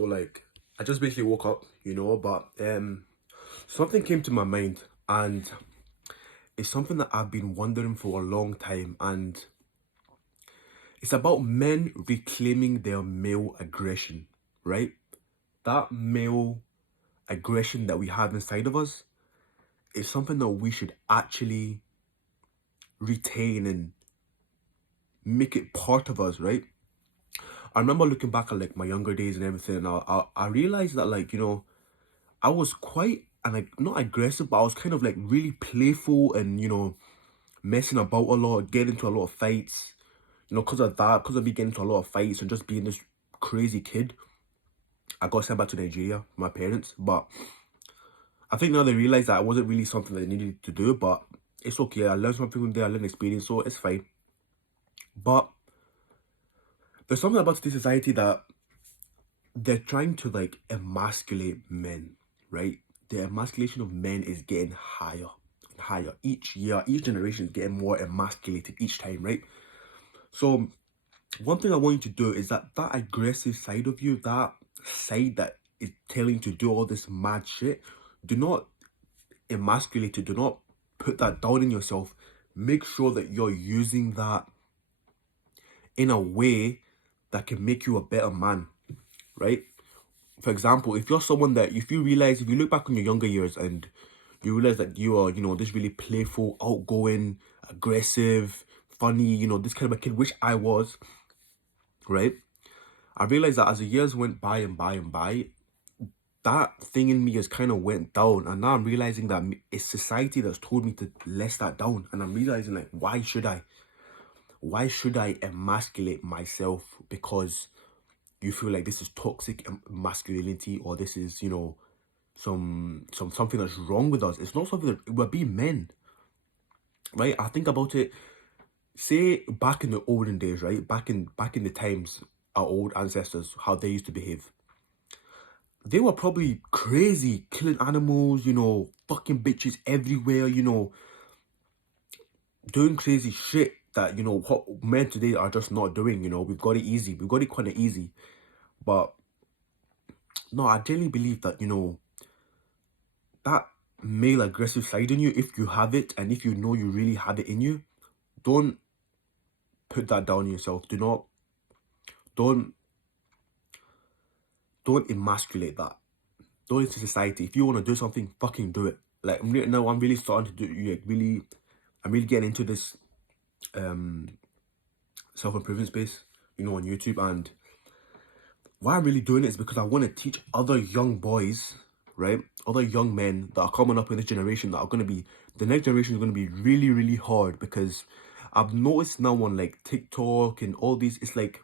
So like I just basically woke up, but something came to my mind, and it's something that I've been wondering for a long time, and it's about men reclaiming their male aggression, right? That male aggression that we have inside of us is something that we should actually retain and make it part of us, right? I remember looking back at like my younger days and everything, and I realized that, like, I was quite, and like, not aggressive, but I was kind of like really playful and, messing about a lot, getting into a lot of fights, because of that, because of me getting into a lot of fights and just being this crazy kid. I got sent back to Nigeria with my parents, but I think now they realize that it wasn't really something that they needed to do, but it's okay. I learned something from there, I learned experience, so it's fine. But there's something about this society that they're trying to like emasculate men, right? The emasculation of men is getting higher and higher each year. Each generation is getting more emasculated each time, right? So one thing I want you to do is that aggressive side of you, that side that is telling you to do all this mad shit, do not emasculate it. Do not put that down in yourself. Make sure that you're using that in a way that can make you a better man, right? For example, if you're someone that, if you look back on your younger years and you realize that you are, this really playful, outgoing, aggressive, funny, this kind of a kid, which I was, right? I realized that as the years went by and by and by, that thing in me has kind of went down. And now I'm realizing that it's society that's told me to let that down. And I'm realizing, like, why should I? Why should I emasculate myself because you feel like this is toxic masculinity, or this is, something that's wrong with us? It's not something that we're being men, right? I think about it. Say back in the olden days, right? Back in the times, our old ancestors, how they used to behave. They were probably crazy, killing animals, fucking bitches everywhere, doing crazy shit that, what men today are just not doing. We've got it easy. We've got it kind of easy. But no, I genuinely believe that, that male aggressive side in you, if you have it and if you know you really have it in you, don't put that down on yourself. Don't emasculate that. Don't into society. If you want to do something, fucking do it. Like, now I'm really starting to do, like, really, I'm really getting into this self-improvement space, on YouTube. And why I'm really doing it is because I want to teach other young boys, right? Other young men that are coming up in this generation that are going to be, the next generation is going to be really, really hard, because I've noticed now on like TikTok and all these, it's like,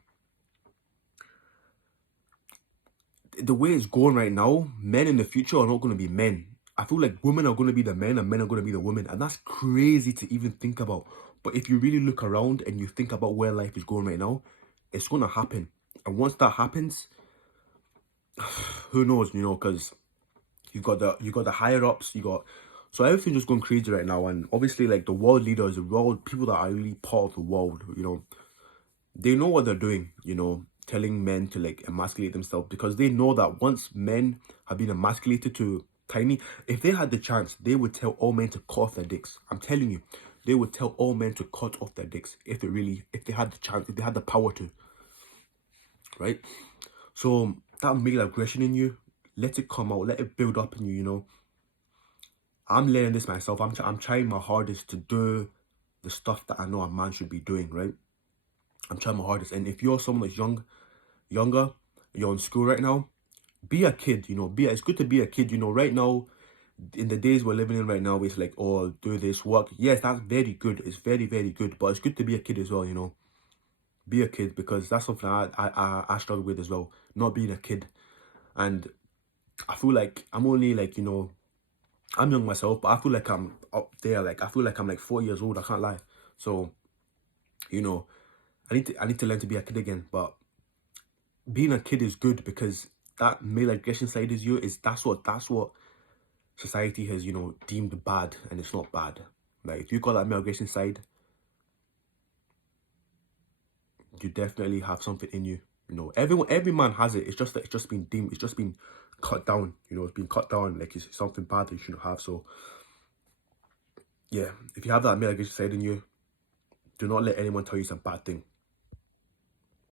the way it's going right now, men in the future are not going to be men. I feel like women are going to be the men and men are going to be the women. And that's crazy to even think about. But if you really look around and you think about where life is going right now, it's going to happen. And once that happens, who knows, because you got the higher ups, so everything's just going crazy right now. And obviously, like, the world leaders, the world people that are really part of the world, they know what they're doing, telling men to like emasculate themselves, because they know that once men have been emasculated to tiny, if they had the chance, they would tell all men to cut off their dicks. I'm telling you, they would tell all men to cut off their dicks if they had the chance, if they had the power to, right? So that male aggression in you, let it come out, let it build up in you. I'm learning this myself. I'm trying my hardest to do the stuff that I know a man should be doing, right? I'm trying my hardest. And if you're someone that's younger, you're in school right now, be a kid, it's good to be a kid, right now, in the days we're living in right now, it's like, oh, do this work. Yes, that's very good. It's very, very good. But it's good to be a kid as well, be a kid, because that's something I struggle with as well, not being a kid. And I feel like I'm only like, I'm young myself, but I feel like I'm up there. Like, I feel like I'm like 4 years old. I can't lie. So, I need to learn to be a kid again. But being a kid is good, because that male aggression side is you. That's what society has, deemed bad, and it's not bad. Like, if you got that male aggression side, you definitely have something in you. You know, every man has it. It's just that it's just been deemed, it's just been cut down. You know, it's been cut down like it's something bad that you shouldn't have. So yeah, if you have that male aggression side in you, do not let anyone tell you it's a bad thing.